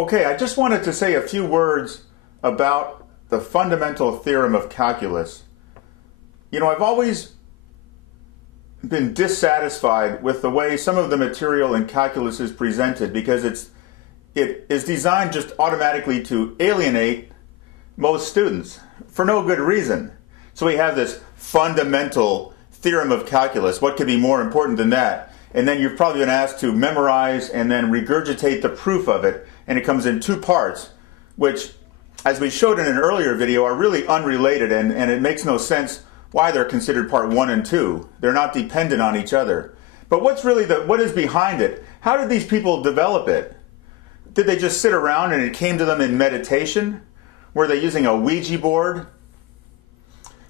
Okay, I just wanted to say a few words about the fundamental theorem of calculus. You know, I've always been dissatisfied with the way some of the material in calculus is presented because it is designed just automatically to alienate most students for no good reason. So we have this fundamental theorem of calculus. What could be more important than that? And then you've probably been asked to memorize and then regurgitate the proof of it. And it comes in two parts, which, as we showed in an earlier video, are really unrelated, and it makes no sense why they're considered part 1 and 2. They're not dependent on each other. But what is behind it? How did these people develop it? Did they just sit around and it came to them in meditation? Were they using a Ouija board?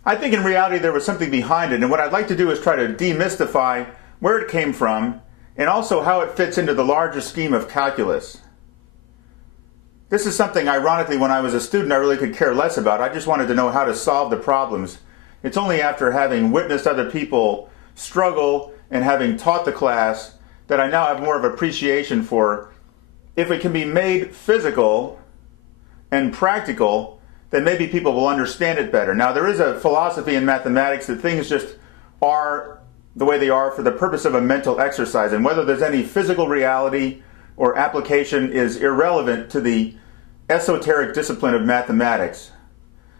I think in reality there was something behind it, and what I'd like to do is try to demystify where it came from and also how it fits into the larger scheme of calculus. This is something, ironically, when I was a student I really could care less about. I just wanted to know how to solve the problems. It's only after having witnessed other people struggle and having taught the class that I now have more of appreciation for if it can be made physical and practical, then maybe people will understand it better. Now, there is a philosophy in mathematics that things just are the way they are for the purpose of a mental exercise, and whether there's any physical reality or application is irrelevant to the esoteric discipline of mathematics.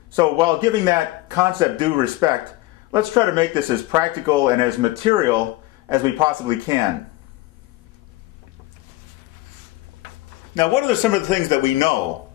So while giving that concept due respect, let's try to make this as practical and as material as we possibly can. Now, what are some of the things that we know?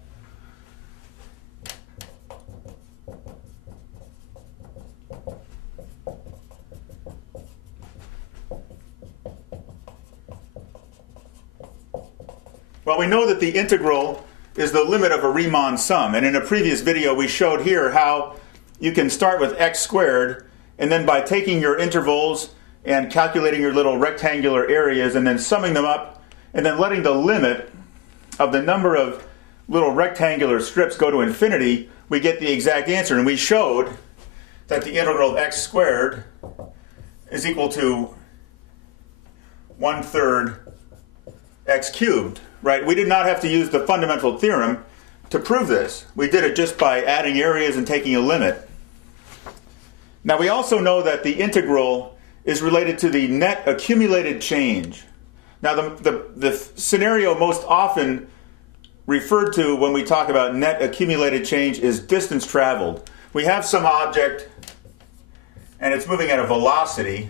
Well, we know that the integral is the limit of a Riemann sum. And in a previous video we showed here how you can start with x squared, and then by taking your intervals and calculating your little rectangular areas and then summing them up and then letting the limit of the number of little rectangular strips go to infinity, we get the exact answer. And we showed that the integral of x squared is equal to 1/3 x cubed. Right? We did not have to use the fundamental theorem to prove this. We did it just by adding areas and taking a limit. Now, we also know that the integral is related to the net accumulated change. Now, the scenario most often referred to when we talk about net accumulated change is distance traveled. We have some object and it's moving at a velocity,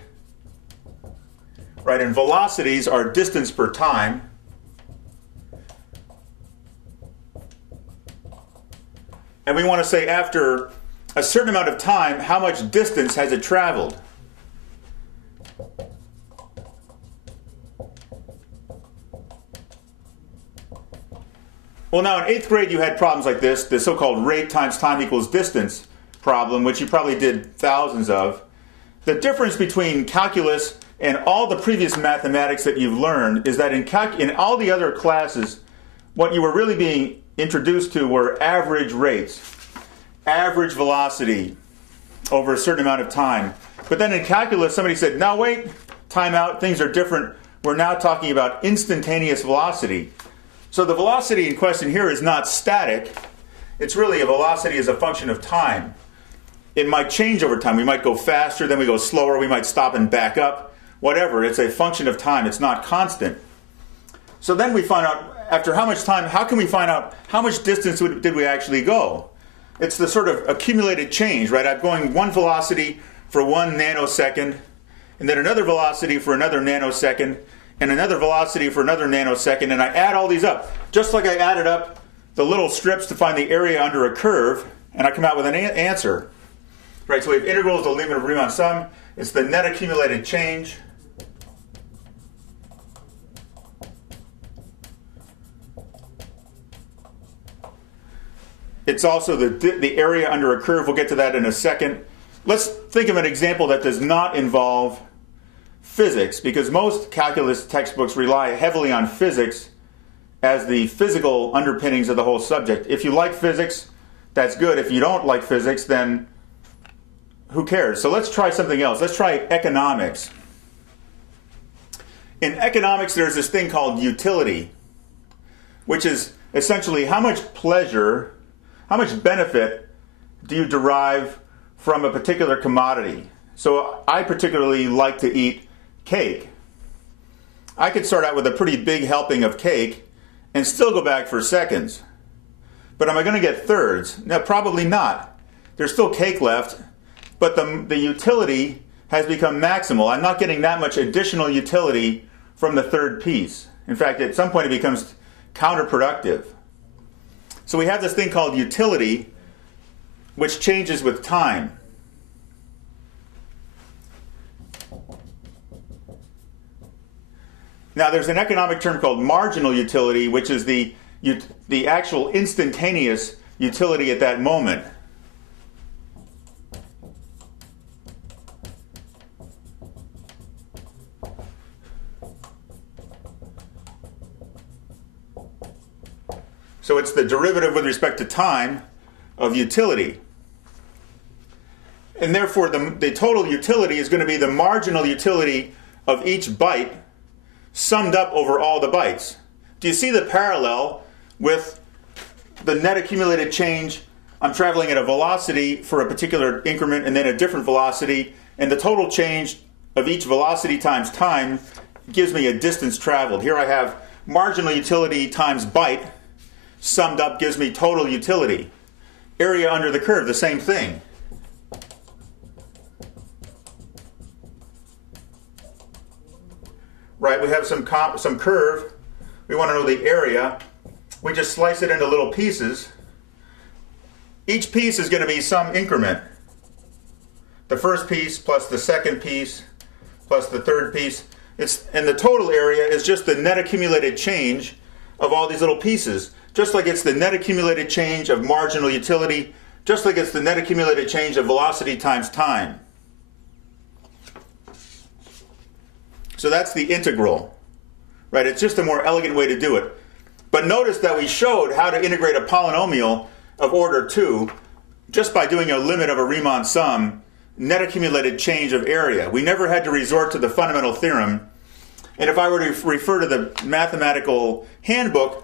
right? And velocities are distance per time. And we want to say after a certain amount of time, how much distance has it traveled? Well, now in 8th grade you had problems like this, the so-called rate times time equals distance problem, which you probably did thousands of. The difference between calculus and all the previous mathematics that you've learned is that in all the other classes, what you were really being introduced to were average rates, average velocity over a certain amount of time. But then in calculus, somebody said, now wait, time out, things are different. We're now talking about instantaneous velocity. So the velocity in question here is not static. It's really a velocity as a function of time. It might change over time. We might go faster, then we go slower, we might stop and back up, whatever. It's a function of time. It's not constant. So then we find out, after how much time, how can we find out how much distance did we actually go? It's the sort of accumulated change, right? I'm going one velocity for 1 nanosecond, and then another velocity for another nanosecond, and another velocity for another nanosecond, and I add all these up. Just like I added up the little strips to find the area under a curve, and I come out with an answer. Right, so we have integral is the limit of Riemann sum. It's the net accumulated change. It's also the area under a curve. We'll get to that in a second. Let's think of an example that does not involve physics, because most calculus textbooks rely heavily on physics as the physical underpinnings of the whole subject. If you like physics, that's good. If you don't like physics, then who cares? So let's try something else. Let's try economics. In economics, there's this thing called utility, which is essentially how much pleasure, how much benefit do you derive from a particular commodity. So I particularly like to eat cake. I could start out with a pretty big helping of cake and still go back for seconds. But am I going to get thirds? No, probably not. There's still cake left, but the utility has become maximal. I'm not getting that much additional utility from the third piece. In fact, at some point it becomes counterproductive. So we have this thing called utility, which changes with time. Now there's an economic term called marginal utility, which is the actual instantaneous utility at that moment. So it's the derivative with respect to time of utility. And therefore the total utility is going to be the marginal utility of each byte summed up over all the bytes. Do you see the parallel with the net accumulated change? I'm traveling at a velocity for a particular increment and then a different velocity, and the total change of each velocity times time gives me a distance traveled. Here I have marginal utility times byte summed up gives me total utility. Area under the curve, the same thing. Right, we have some curve. We want to know the area. We just slice it into little pieces. Each piece is going to be some increment. The first piece plus the second piece plus the third piece. And the total area is just the net accumulated change of all these little pieces. Just like it's the net accumulated change of marginal utility, just like it's the net accumulated change of velocity times time. So that's the integral, right? It's just a more elegant way to do it. But notice that we showed how to integrate a polynomial of order 2 just by doing a limit of a Riemann sum, net accumulated change of area. We never had to resort to the fundamental theorem. And if I were to refer to the mathematical handbook,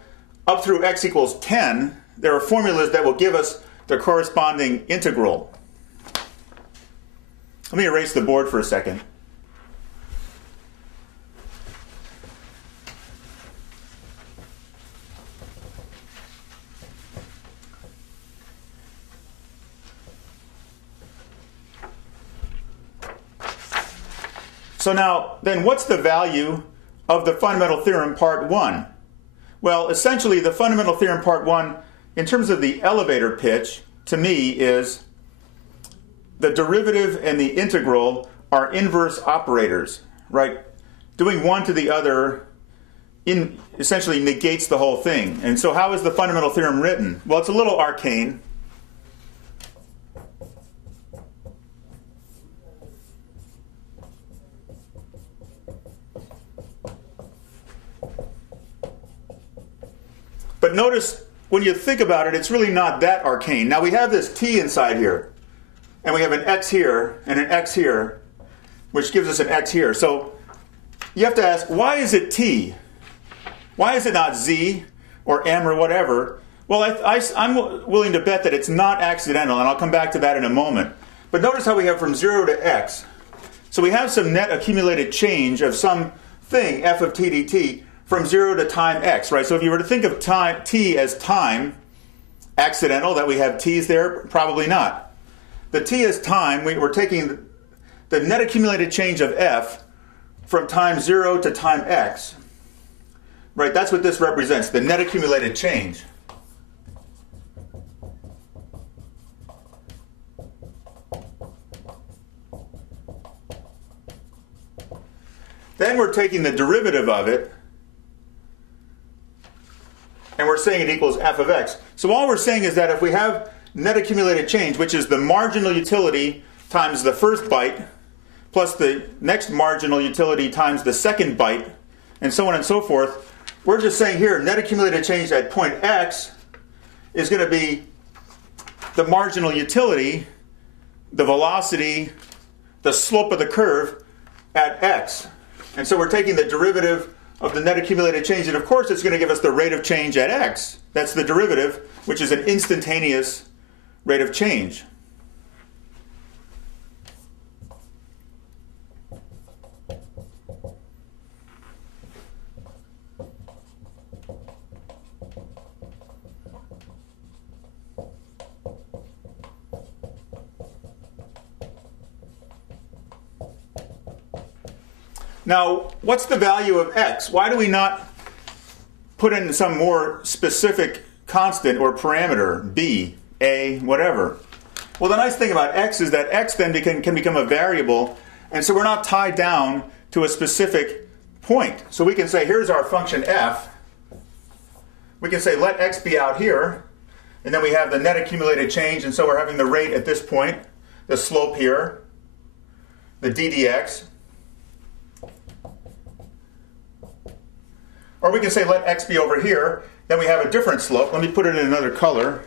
up through x equals 10, there are formulas that will give us the corresponding integral. Let me erase the board for a second. So now, then what's the value of the fundamental theorem part 1? Well, essentially the fundamental theorem part 1, in terms of the elevator pitch, to me is the derivative and the integral are inverse operators, right? Doing one to the other essentially negates the whole thing. And so how is the fundamental theorem written? Well, it's a little arcane. But notice, when you think about it, it's really not that arcane. Now we have this t inside here, and we have an x here, and an x here, which gives us an x here. So you have to ask, why is it t? Why is it not z, or m, or whatever? Well, I'm willing to bet that it's not accidental, and I'll come back to that in a moment. But notice how we have from 0 to x. So we have some net accumulated change of some thing, f of t dt, from 0 to time x, right? So if you were to think of time t as time, accidental that we have t's there? Probably not. The t as time, we're taking the net accumulated change of f from time 0 to time x. Right, that's what this represents, the net accumulated change. Then we're taking the derivative of it, and we're saying it equals f of x. So all we're saying is that if we have net accumulated change, which is the marginal utility times the first byte, plus the next marginal utility times the second byte, and so on and so forth, we're just saying here net accumulated change at point x is going to be the marginal utility, the velocity, the slope of the curve at x. And so we're taking the derivative of the net accumulated change. And of course, it's going to give us the rate of change at x. That's the derivative, which is an instantaneous rate of change. Now, what's the value of x? Why do we not put in some more specific constant or parameter, b, a, whatever? Well, the nice thing about x is that x then can become a variable, and so we're not tied down to a specific point. So we can say, here's our function f. We can say, let x be out here, and then we have the net accumulated change, and so we're having the rate at this point, the slope here, the d dx. Or we can say let x be over here, then we have a different slope. Let me put it in another color.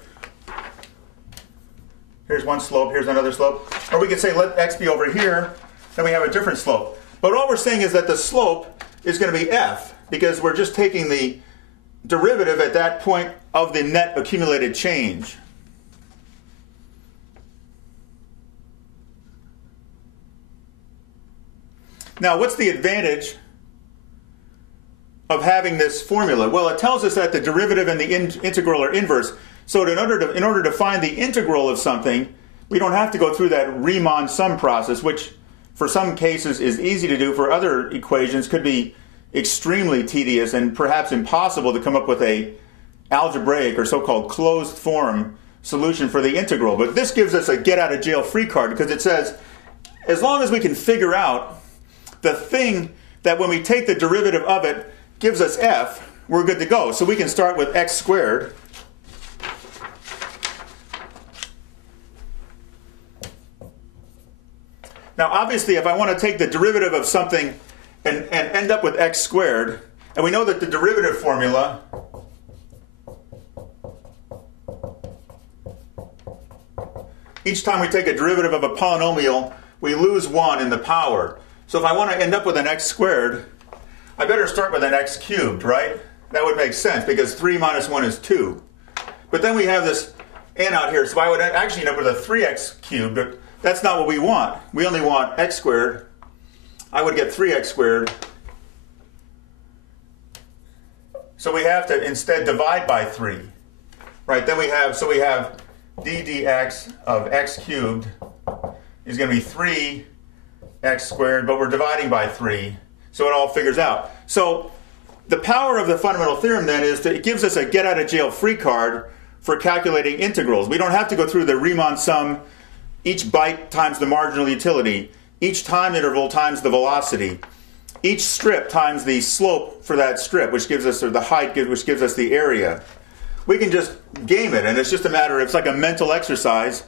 Here's one slope, here's another slope. Or we can say let x be over here, then we have a different slope. But all we're saying is that the slope is going to be f, because we're just taking the derivative at that point of the net accumulated change. Now, what's the advantage of having this formula? Well, it tells us that the derivative and the integral are inverse. So in order to find the integral of something, we don't have to go through that Riemann sum process, which for some cases is easy to do. For other equations could be extremely tedious and perhaps impossible to come up with a algebraic or so-called closed form solution for the integral. But this gives us a get out of jail free card, because it says as long as we can figure out the thing that when we take the derivative of it gives us f, we're good to go. So we can start with x squared. Now obviously if I want to take the derivative of something and end up with x squared, and we know that the derivative formula each time we take a derivative of a polynomial, we lose 1 in the power. So if I want to end up with an x squared, I better start with an x cubed, right? That would make sense, because 3 minus 1 is 2. But then we have this n out here, so I would actually end up with a 3x cubed. But that's not what we want. We only want x squared. I would get 3x squared. So we have to instead divide by 3. Right, then we have d dx of x cubed is going to be 3x squared, but we're dividing by 3. So it all figures out. So the power of the fundamental theorem then is that it gives us a get out of jail free card for calculating integrals. We don't have to go through the Riemann sum, each byte times the marginal utility, each time interval times the velocity, each strip times the slope for that strip, which gives us, or the height, which gives us the area. We can just game it, and it's just a matter, it's like a mental exercise.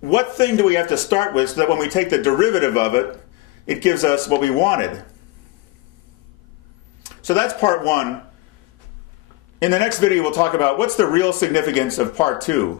What thing do we have to start with so that when we take the derivative of it, it gives us what we wanted? So that's part 1. In the next video, we'll talk about what's the real significance of part 2.